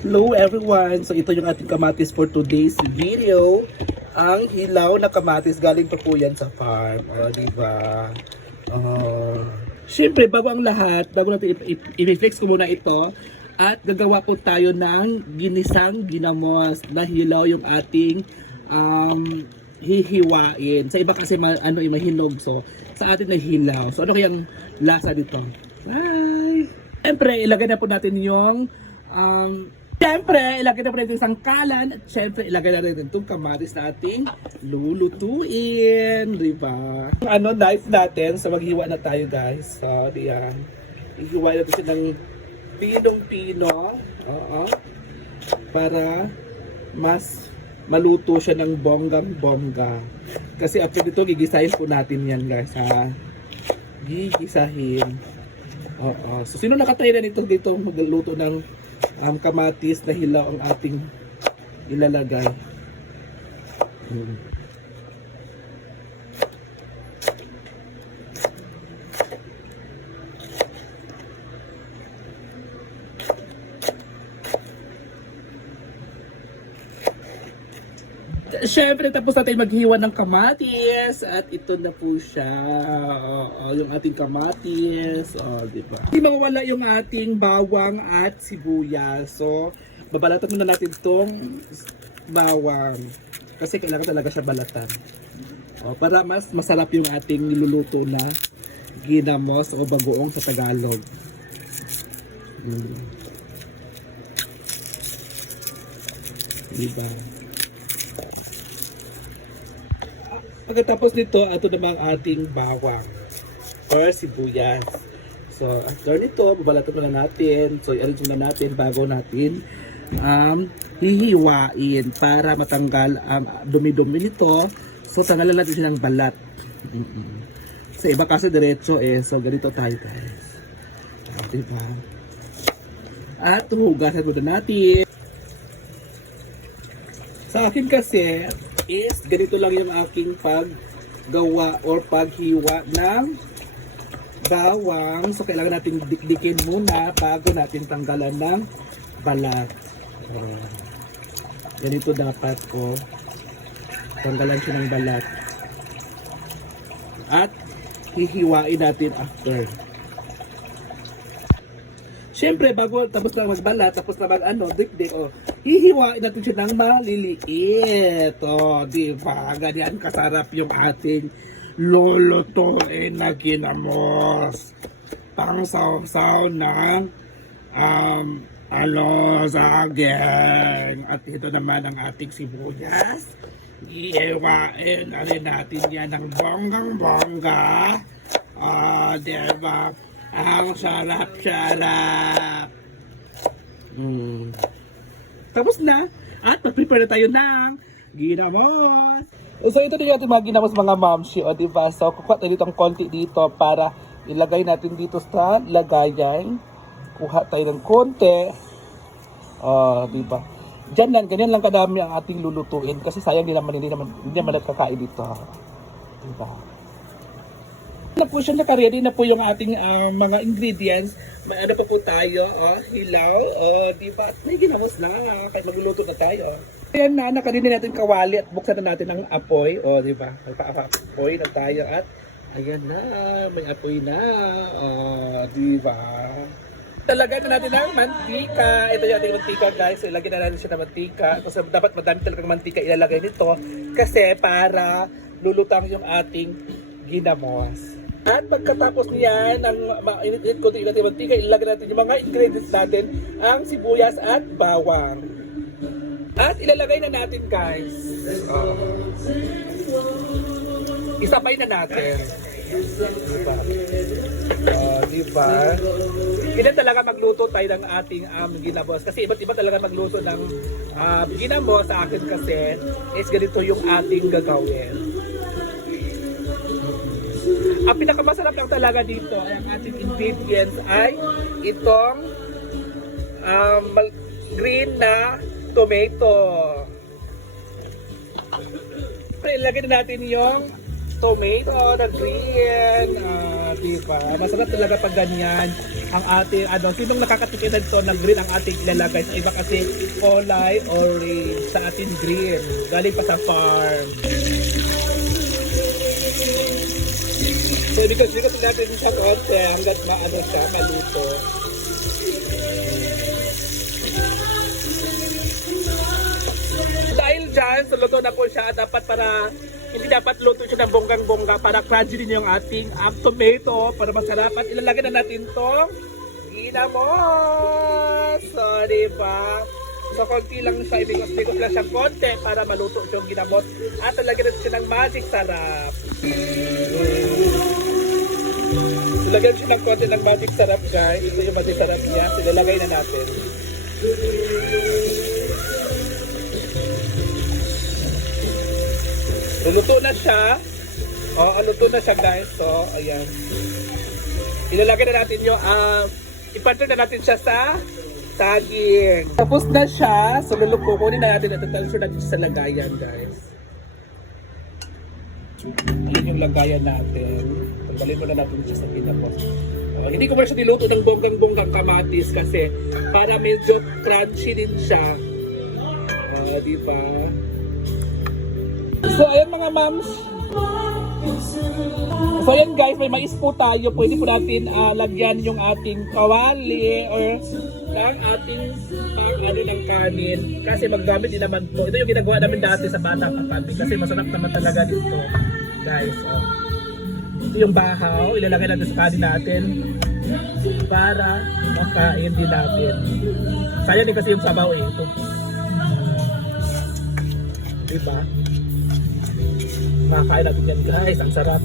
Hello everyone! So ito yung ating kamatis for today's video. Ang hilaw na kamatis galing pa po yan sa farm. O, diba? Siyempre, bago ang lahat, bago natin i-reflex ko muna ito. At gagawa po tayo ng ginisang ginamos na hilaw yung ating hihiwain. Sa iba kasi mahinog. So, sa atin na hilaw. So, ano kayang lasa dito? Bye! Siyempre, ilagay na po natin yung ilagay na po natin isang kalan at syempre ilagay na natin itong kamatis na ating lulutuin, diba? Knife natin, so maghiwa na tayo guys. So, diyan. Ihiwa natin siya ng pinong-pino. Oo. Para mas maluto siya ng bonggang-bongga. Kasi after dito, gigisahin po natin yan guys, ha? Gigisahin. Oo. So, sino nakatry na nito dito magluto ng kamatis na hilaw ang ating ilalagay? Siyempre, tapos natin maghiwa ng kamatis at ito na po siya. Yung ating kamatis. Diba? Hindi mawala yung ating bawang at sibuyas. So, babalatan muna natin itong bawang. Kasi kailangan talaga siya balatan. Para mas masarap yung ating niluluto na ginamos o bagoong sa Tagalog. Diba? Pagkatapos nito, ito namang ating bawang or sibuyas. So, after nito, babalatan muna natin. So, i-arrange muna natin bago natin hihiwain para matanggal ang dumi-dumi nito. So, tanggalan natin siya ng balat. Sa iba kasi diretso eh. So, ganito tayo guys. Diba? At hugasan muna natin. Sa akin kasi, is ganito lang yung aking paggawa or paghiwa ng bawang. So, kailangan natin dikdikin muna bago natin tanggalan ng balat. Ganito dapat ko. Tanggalan siya ng balat. At hihiwain natin after. Siyempre, bago tapos na magbalat, tapos na dikdik, hihiwain natin siya ng maliliit. Diba? Ganyan kasarap yung ating lulutuin na ginamos. Pang saw-saw ng saging. At ito naman ang ating sibuyas. Hihiwain na rin natin yan ng bonggang-bongga. Diba? Ang sarap-sarap. Tapos na. At mag-prepare na tayo ng ginamos. So ito din yung ating mga ginamos mga mamshi. Diba? So kukuha tayo ditong konti dito para ilagay natin dito sa lagayan. Kuha tayo ng konti. Diba? Diyan lang, ganyan lang kadami ang ating lulutuin. Kasi sayang hindi naman kakain dito. Diba? Na po siya, nakaready na po yung ating mga ingredients. May ano pa po tayo, hilaw, diba? May ginamos na, kahit magluluto na tayo. Ayan na, nakaready natin kawali at buksan na natin ang apoy, diba? Magpa-apoy na tayo at ayan na, may apoy na, diba? Talagyan na natin ang mantika. Ito yung ating mantika guys, so ilagyan na natin siya ng mantika. Kasi dapat madami talagang mantika ilalagay nito kasi para lulutang yung ating ginamos. At pagkatapos niyan, ang mainit-init ko din natin mantika, ilalagay natin yung mga ingredients natin, ang sibuyas at bawang. At ilalagay na natin guys. Isabay na natin. Diba? Diba? Ganyan talaga magluto tayo ng ating ginamos. Kasi iba't iba talaga magluto ng ginamos. Sa akin kasi is ganito yung ating gagawin. Ang pinakamasarap lang talaga dito ay ang ating ingredients ay itong green na tomato. Ilagay na natin yung tomato na green. Diba? Masarap talaga pag ganyan. ang ating sinong nakakatikin nito ng green ang ating ilalagay. Sa iba kasi kulay orange sa ating green. Galing pa sa farm. So, because natin siya konti hanggat siya, maluto. Dahil dyan, so luto na po siya. Dapat hindi dapat luto siya ng bonggang-bongga para crunchy din yung ating tomato para masarap. At ilalagay na natin itong ginamos. So, diba? So, konti lang siya. Ibigos lang siya konti para maluto yung ginamos. At lalagyan natin siya ng magic sarap. Lagyan siya ng konti ng magic sarap, guys. Ito yung magic sarap niya. Silalagay na natin. Luto na siya. Luto na siya, guys. So, ayan. Ilalagay na natin yung, ipanto na natin siya sa saging. Tapos na siya. So, kukunin na natin at transfer natin sa lagayan, guys. Ayan yung lagayan natin. Tanggalin mo na natin siya sa pinapos. Hindi ko ba siya niluto ng bonggang-bonggang kamatis kasi para medyo crunchy din siya. Diba? So, ayan mga moms. So, ayan guys, may mais po tayo. Pwede po natin lagyan yung ating kawali or ng ating ng kanin. Kasi maggamit din naman po. Ito yung ginagawa namin dati sa bata pa kami. Kasi masarap naman talaga dito. Guys, ito yung bahaw. Ilalagay natin sa kanin natin para makain din natin. Sayang din kasi yung sabaw ito. Diba? Makakain natin yan guys, ang sarap.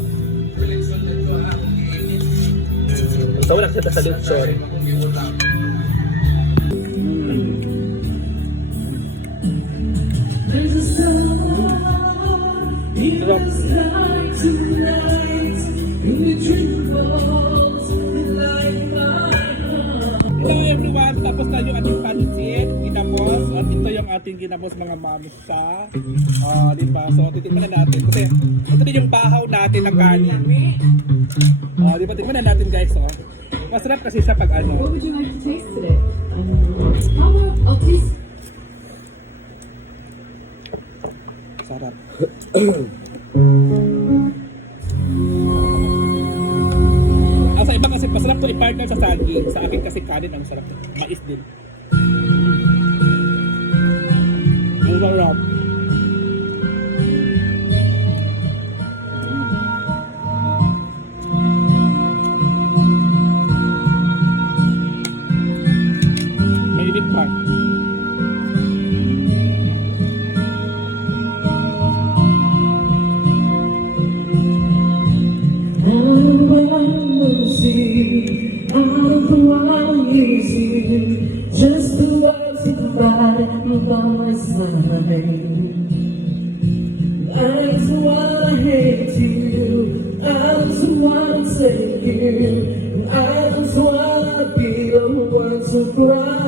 So wala kita sa lechon. Hello everyone, tapos na yung ating pansit, ginamos, at ito yung ating ginamos mga mamsa. Diba? So titikman na natin kasi ito din yung bahaw natin ng kanin. Diba? Tikman na natin guys. Masarap kasi siya pag ano. What would you like to taste today? I'll taste. Sarap. Sa iba kasi masarap to i-partner sa saging. Sa akin kasi kanin ang sarap. Mais din. Ang sarap. Mainit pa. Just the words you provided me by my side. I just wanna hate you. I just wanna take you. I just wanna be the one to cry.